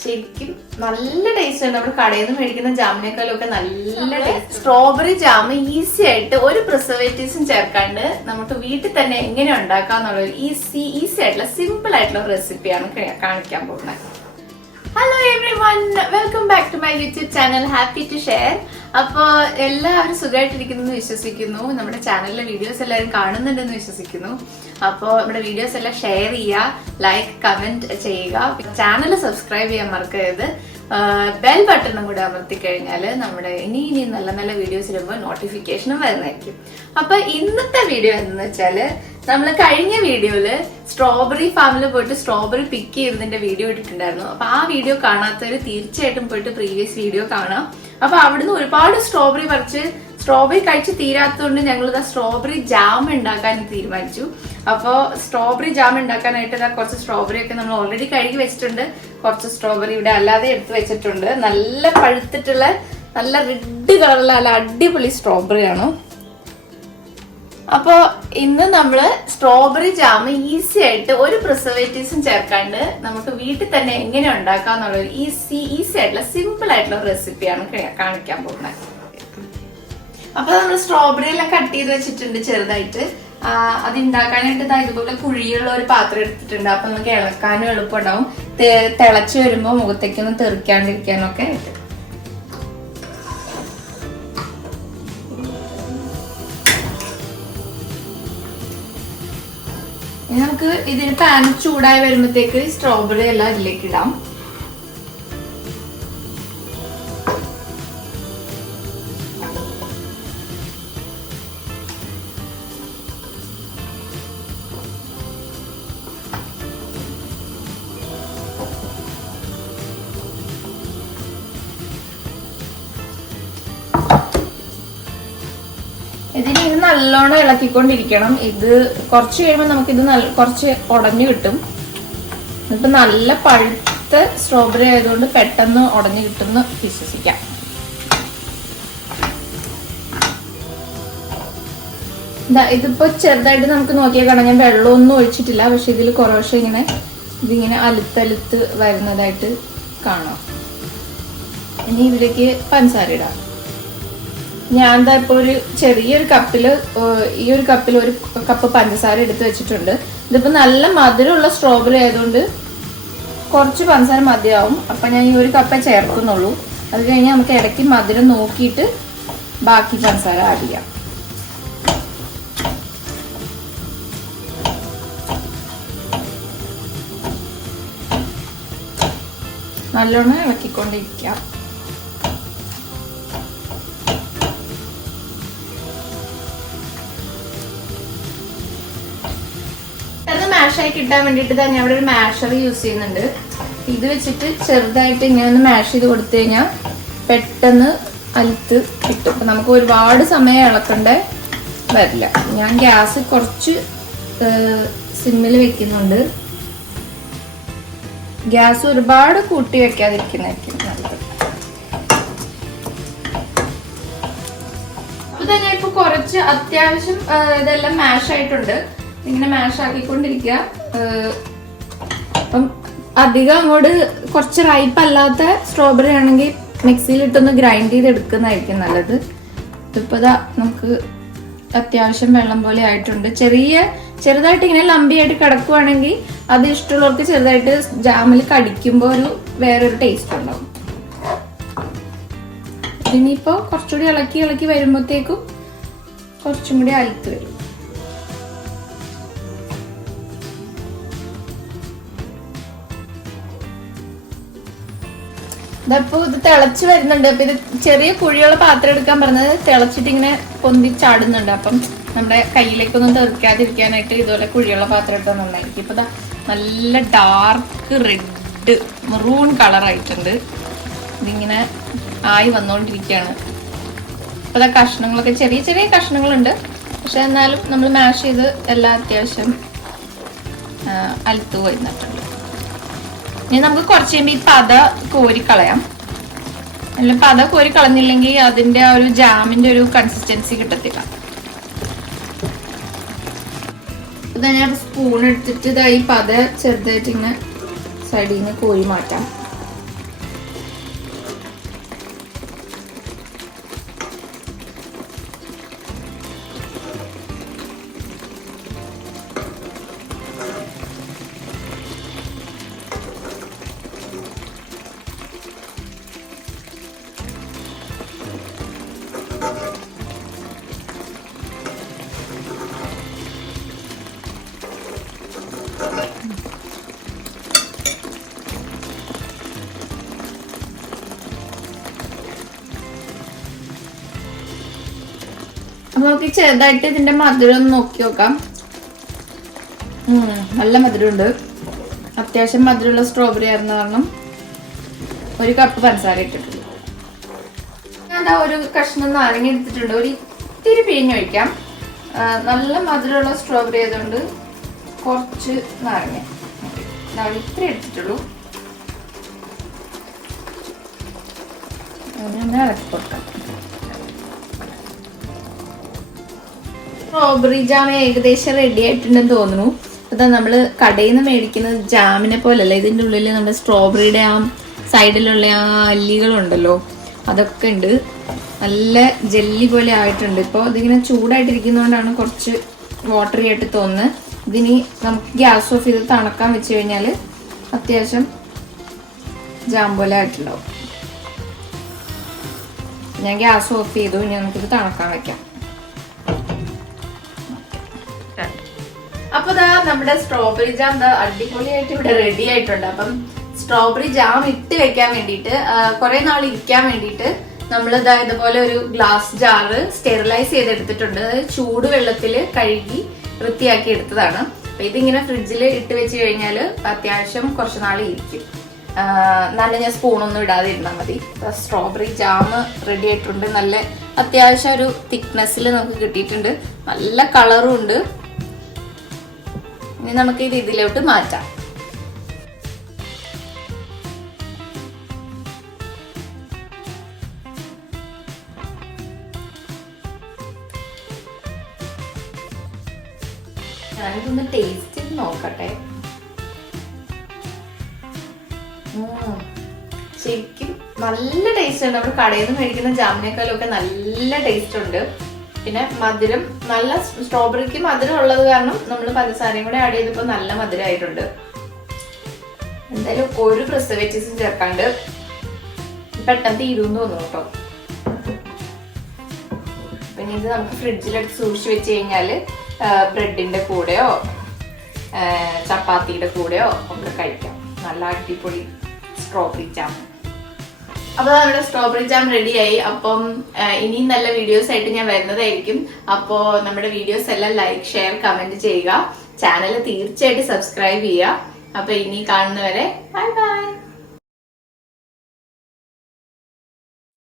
ശരിക്കും നല്ല ടേസ്റ്റ് ഉണ്ട്. നമ്മൾ കടയിൽ നിന്ന് മേടിക്കുന്ന ജാമിനേക്കാളും ഒക്കെ നല്ല ടേസ്റ്റ്. സ്ട്രോബെറി ജാം ഈസി ആയിട്ട് ഒരു പ്രിസർവേറ്റീവ്സും ചേർക്കാണ്ട് നമുക്ക് വീട്ടിൽ തന്നെ എങ്ങനെ ഉണ്ടാക്കാന്നുള്ള ഈസി ആയിട്ടുള്ള സിമ്പിൾ ആയിട്ടുള്ള റെസിപ്പിയാണ് കാണിക്കാൻ പോകുന്നത്. Hello everyone, welcome back to my YouTube channel happy to share. അപ്പോൾ എല്ലാവരും സുഖമായിട്ടിരിക്കുന്നു വിശ്വസിക്കുന്നു. നമ്മുടെ ചാനലിലെ വീഡിയോസ് എല്ലാവരും കാണുന്നുണ്ടെന്ന് വിശ്വസിക്കുന്നു. അപ്പോൾ നമ്മുടെ വീഡിയോസ് എല്ലാം ഷെയർ ചെയ്യുക, ലൈക്ക് കമന്റ് ചെയ്യുക, ചാനൽ സബ്സ്ക്രൈബ് ചെയ്യാൻ മറക്കരുത്. ബെൽ ബട്ടണും കൂടെ അമർത്തി കഴിഞ്ഞാൽ നമ്മുടെ ഇനി നല്ല നല്ല വീഡിയോസ് ഇടുമ്പോൾ നോട്ടിഫിക്കേഷനും വരുന്നതായിരിക്കും. അപ്പൊ ഇന്നത്തെ വീഡിയോ എന്താണെന്ന് വെച്ചാല്, നമ്മൾ കഴിഞ്ഞ വീഡിയോയില് സ്ട്രോബെറി ഫാമിൽ പോയിട്ട് സ്ട്രോബെറി പിക്ക് ചെയ്തതിന്റെ വീഡിയോ ഇട്ടിട്ടുണ്ടായിരുന്നു. അപ്പൊ ആ വീഡിയോ കാണാത്തവര് തീർച്ചയായിട്ടും പോയിട്ട് പ്രീവിയസ് വീഡിയോ കാണാം. അപ്പൊ അവിടുന്ന് ഒരുപാട് സ്ട്രോബെറി പറിച്ച് സ്ട്രോബെറി കഴിച്ച് തീരാത്തതുകൊണ്ട് ഞങ്ങൾ സ്ട്രോബെറി ജാം ഉണ്ടാക്കാൻ തീരുമാനിച്ചു. അപ്പോൾ സ്ട്രോബെറി ജാം ഉണ്ടാക്കാനായിട്ട് കുറച്ച് സ്ട്രോബെറി ഒക്കെ നമ്മൾ ഓൾറെഡി കഴുകി വെച്ചിട്ടുണ്ട്. കുറച്ച് സ്ട്രോബെറി ഇവിടെ അല്ലാതെ എടുത്ത് വെച്ചിട്ടുണ്ട്. നല്ല പഴുത്തിട്ടുള്ള നല്ല റെഡ് കളറിലുള്ള നല്ല അടിപൊളി സ്ട്രോബെറി ആണ്. അപ്പൊ ഇന്ന് നമ്മള് സ്ട്രോബെറി ജാം ഈസി ആയിട്ട് ഒരു പ്രിസർവേറ്റീവ്സും ചേർക്കാണ്ട് നമുക്ക് വീട്ടിൽ തന്നെ എങ്ങനെ ഉണ്ടാക്കാന്നുള്ള ഈസി ആയിട്ടുള്ള സിമ്പിൾ ആയിട്ടുള്ള റെസിപ്പിയാണ് കാണിക്കാൻ പോകുന്നത്. അപ്പൊ നമ്മൾ സ്ട്രോബെറി എല്ലാം കട്ട് ചെയ്ത് വെച്ചിട്ടുണ്ട് ചെറുതായിട്ട്. അത് ഉണ്ടാക്കാനായിട്ട് ഇതുപോലെ കുഴിയുള്ള ഒരു പാത്രം എടുത്തിട്ടുണ്ട്. അപ്പൊ നമുക്ക് ഇളക്കാനും എളുപ്പമുണ്ടാവും. തിളച്ചു വരുമ്പോ മുഖത്തേക്കൊന്നും തെറിക്കാണ്ടിരിക്കാനും ഒക്കെ ആയിട്ട്. നമുക്ക് ഇതിന് പാൻ ചൂടായി വരുമ്പോഴത്തേക്ക് സ്ട്രോബെറി എല്ലാം ഇതിലേക്ക് ഇടാം. ഇതിന് ഇത് നല്ലോണം ഇളക്കിക്കൊണ്ടിരിക്കണം. ഇത് കുറച്ച് കഴിയുമ്പോൾ നമുക്കിത് കുറച്ച് ഉടഞ്ഞു കിട്ടും. ഇപ്പൊ നല്ല പഴുത്ത സ്ട്രോബെറി ആയതുകൊണ്ട് പെട്ടെന്ന് ഉടഞ്ഞു കിട്ടുമെന്ന് വിശ്വസിക്കാം. ഇതിപ്പോ ചെറുതായിട്ട് നമുക്ക് നോക്കിയാൽ കാണാം. ഞാൻ വെള്ളമൊന്നും ഒഴിച്ചിട്ടില്ല, പക്ഷെ ഇതിൽ കുറേശ്ശെ ഇതിങ്ങനെ അലുത്തലുത്ത് വരുന്നതായിട്ട് കാണാം. ഇനി ഇതിലേക്ക് പഞ്ചസാര ഇടാം. ഞാൻ ഇപ്പൊ ഒരു ചെറിയൊരു കപ്പില് ഈ ഒരു കപ്പിൽ ഒരു കപ്പ് പഞ്ചസാര എടുത്ത് വെച്ചിട്ടുണ്ട്. ഇതിപ്പോ നല്ല മധുരമുള്ള സ്ട്രോബെറി ആയതുകൊണ്ട് കുറച്ച് പഞ്ചസാര മതിയാവും. അപ്പൊ ഞാൻ ഈ ഒരു കപ്പേ ചേർക്കുന്നുള്ളൂ. അത് കഴിഞ്ഞ് നമുക്ക് ഇടയ്ക്ക് മധുരം നോക്കിയിട്ട് ബാക്കി പഞ്ചസാര ആഡ് ചെയ്യാം. നല്ലോണം ഇളക്കിക്കൊണ്ടിരിക്കാം. മാഷായി കിട്ടാൻ വേണ്ടിയിട്ട് തന്നെ അവിടെ ഒരു മാഷർ യൂസ് ചെയ്യുന്നുണ്ട്. ഇത് വെച്ചിട്ട് ചെറുതായിട്ട് ഇങ്ങനെ ഒന്ന് മാഷ് ചെയ്ത് കൊടുത്തു കഴിഞ്ഞാൽ പെട്ടെന്ന് അലുത്ത് കിട്ടും. അപ്പൊ നമുക്ക് ഒരുപാട് സമയം ഇളക്കണ്ട വരില്ല. ഞാൻ ഗ്യാസ് കുറച്ച് സിമ്മിൽ വെക്കുന്നുണ്ട്. ഗ്യാസ് ഒരുപാട് കൂട്ടി വെക്കാതിരിക്കുന്നതായിരിക്കും നല്ലത്. അപ്പൊ തന്നെ ഇപ്പൊ കുറച്ച് അത്യാവശ്യം ഇതെല്ലാം മാഷ് ആയിട്ടുണ്ട്. ഇങ്ങനെ മാഷ് ആക്കിക്കൊണ്ടിരിക്കുക. അപ്പം അധികം അങ്ങോട്ട് കുറച്ച് റൈപ്പ് അല്ലാത്ത സ്ട്രോബെറി ആണെങ്കിൽ മിക്സിയിലിട്ടൊന്ന് ഗ്രൈൻഡ് ചെയ്ത് എടുക്കുന്നതായിരിക്കും നല്ലത്. ഇപ്പൊ നമുക്ക് അത്യാവശ്യം വെള്ളം പോലെ ആയിട്ടുണ്ട്. ചെറുതായിട്ട് ഇങ്ങനെ ലംബിയായിട്ട് കിടക്കുവാണെങ്കിൽ അത് ഇഷ്ടമുള്ളവർക്ക് ചെറുതായിട്ട് ജാമിൽ കടിക്കുമ്പോൾ വേറൊരു ടേസ്റ്റ് ഉണ്ടാവും. ഇനിയിപ്പോ കുറച്ചുകൂടി ഇളക്കി വരുമ്പോഴത്തേക്കും കുറച്ചും കൂടി അലുത്ത് വരും. ഇതപ്പോ ഇത് തിളച്ച് വരുന്നുണ്ട്. അപ്പൊ ഇത് ചെറിയ കുഴിയുള്ള പാത്രം എടുക്കാൻ പറഞ്ഞത് തിളച്ചിട്ട് ഇങ്ങനെ പൊന്തി ചാടുന്നുണ്ട്. അപ്പം നമ്മുടെ കയ്യിലേക്കൊന്നും തെറിക്കാതിരിക്കാനായിട്ട് ഇതുപോലെ കുഴിയുള്ള പാത്രം എടുത്താൽ നന്നായിരിക്കും. ഇപ്പൊ നല്ല ഡാർക്ക് റെഡ് മെറൂൺ കളറായിട്ടുണ്ട്. ഇതിങ്ങനെ ആയി വന്നുകൊണ്ടിരിക്കുകയാണ്. ഇപ്പൊ കഷ്ണങ്ങളൊക്കെ ചെറിയ കഷ്ണങ്ങളുണ്ട്. പക്ഷെ എന്നാലും നമ്മൾ മാഷ് ചെയ്ത് എല്ലാം അത്യാവശ്യം അലുത്ത് വരുന്നിട്ടുണ്ട്. ഇനി നമുക്ക് കുറച്ച് കഴിയുമ്പോൾ ഈ പത കോരിക്കളയാം. അല്ല, പത കോരി കളഞ്ഞില്ലെങ്കിൽ അതിന്റെ ആ ഒരു ജാമിന്റെ ഒരു കൺസിസ്റ്റൻസി കിട്ടത്തില്ല. ഞാൻ സ്പൂൺ എടുത്തിട്ട് ഈ പത ചെറുതായിട്ട് ഇങ്ങനെ സൈഡിൽ നിന്ന് കോരി മാറ്റാം. അപ്പൊ നമുക്ക് ചെറുതായിട്ട് ഇതിന്റെ മധുരം ഒന്ന് നോക്കി നോക്കാം. നല്ല മധുരമുണ്ട്. അത്യാവശ്യം മധുരമുള്ള സ്ട്രോബെറി ആയിരുന്ന കാരണം 1 കപ്പ് പഞ്ചസാര ഇട്ടിട്ടുണ്ട്. ഞാൻ ഒരു കഷ്ണം നാരങ്ങ എടുത്തിട്ടുണ്ട്. ഒരു ഇത്തിരി പിഴിഞ്ഞൊഴിക്കാം. നല്ല മധുരമുള്ള സ്ട്രോബെറി ആയതുകൊണ്ട് കുറച്ച് നാരങ്ങ ഇത്തിരി എടുത്തിട്ടുള്ളൂ. അങ്ങനെ ഇളക്കി കൊടുക്കാം. സ്ട്രോബെറി ജാം ഏകദേശം റെഡി ആയിട്ടുണ്ടെന്ന് തോന്നുന്നു. അതാ നമ്മള് കടയിൽ നിന്ന് മേടിക്കുന്ന ജാമിനെ പോലല്ല. ഇതിന്റെ ഉള്ളിൽ നമ്മുടെ സ്ട്രോബെറിയുടെ ആ സൈഡിലുള്ള ആ അല്ലികളുണ്ടല്ലോ, അതൊക്കെ ഉണ്ട്. നല്ല ജെല്ലി പോലെ ആയിട്ടുണ്ട്. ഇപ്പോൾ ഇതിങ്ങനെ ചൂടായിട്ടിരിക്കുന്നതുകൊണ്ടാണ് കുറച്ച് വാട്ടറി ആയിട്ട് തോന്നുന്നത്. ഇതിനി നമുക്ക് ഗ്യാസ് ഓഫ് ചെയ്ത് തണുക്കാൻ വെച്ച് കഴിഞ്ഞാൽ അത്യാവശ്യം ജാം പോലെ ആയിട്ടുണ്ടാവും. ഞാൻ ഗ്യാസ് ഓഫ് ചെയ്തു. ഇനി നമുക്കിത് തണുക്കാൻ വെക്കാം. അപ്പൊ നമ്മുടെ സ്ട്രോബെറി ജാം അടിപൊളിയായിട്ട് ഇവിടെ റെഡി ആയിട്ടുണ്ട്. അപ്പം സ്ട്രോബെറി ജാം ഇട്ട് വെക്കാൻ വേണ്ടിയിട്ട് കുറെ നാൾ ഇരിക്കാൻ വേണ്ടിയിട്ട് നമ്മൾ ഇതുപോലെ ഒരു ഗ്ലാസ് ജാറ് സ്റ്റെറിലൈസ് ചെയ്തെടുത്തിട്ടുണ്ട്. ചൂട് വെള്ളത്തിൽ കഴുകി വൃത്തിയാക്കി എടുത്തതാണ്. അപ്പൊ ഇതിങ്ങനെ ഫ്രിഡ്ജിൽ ഇട്ട് വെച്ച് കഴിഞ്ഞാൽ അത്യാവശ്യം കുറച്ച് നാൾ ഇരിക്കും. നനഞ്ഞ സ്പൂണൊന്നും ഇടാതെ ഇരുന്നാൽ മതി. സ്ട്രോബെറി ജാം റെഡി ആയിട്ടുണ്ട്. നല്ല അത്യാവശ്യം ഒരു തിക്നെസ്സിൽ നമുക്ക് കിട്ടിയിട്ടുണ്ട്. നല്ല കളറും ഉണ്ട്. ഇനി നമുക്ക് ഇത് ഇതിലോട്ട് മാറ്റാം. ഞാനിതൊന്ന് ടേസ്റ്റ് ചെയ്ത് നോക്കട്ടെ. ശരിക്കും നല്ല ടേസ്റ്റ് ഉണ്ട്. നമ്മൾ കടയിൽ നിന്ന് മേടിക്കുന്ന ജാമിനേക്കാളും ഒക്കെ നല്ല ടേസ്റ്റ് ഉണ്ട്. പിന്നെ മധുരം, നല്ല സ്ട്രോബെറിക്ക് മധുരം ഉള്ളത് കാരണം നമ്മൾ പഞ്ചസാരയും കൂടെ ആഡ് ചെയ്തപ്പോൾ നല്ല മധുരമായിട്ടുണ്ട്. എന്തായാലും ഒരു പ്രിസർവേറ്റീവ്സും ചേർക്കാണ്ട് പെട്ടെന്ന് തീരുമെന്ന് തോന്നുന്നു കേട്ടോ. പിന്നെ ഇത് നമുക്ക് ഫ്രിഡ്ജിലെടുത്ത് സൂക്ഷിച്ച് വെച്ച് കഴിഞ്ഞാൽ ബ്രെഡിന്റെ കൂടെയോ ചപ്പാത്തിയുടെ കൂടെയോ ഒക്കെ കഴിക്കാം. നല്ല അടിപൊളി സ്ട്രോബെറി ജാം. അപ്പൊ നമ്മുടെ സ്ട്രോബെറി ജാം റെഡിയായി. അപ്പം ഇനിയും നല്ല വീഡിയോസ് ആയിട്ട് ഞാൻ വരുന്നതായിരിക്കും. അപ്പോ നമ്മുടെ വീഡിയോസ് എല്ലാം ലൈക്ക്, ഷെയർ, കമന്റ് ചെയ്യുക. ചാനൽ തീർച്ചയായിട്ടും സബ്സ്ക്രൈബ് ചെയ്യുക. അപ്പൊ ഇനി കാണുന്നവരെ ബൈ ബൈ.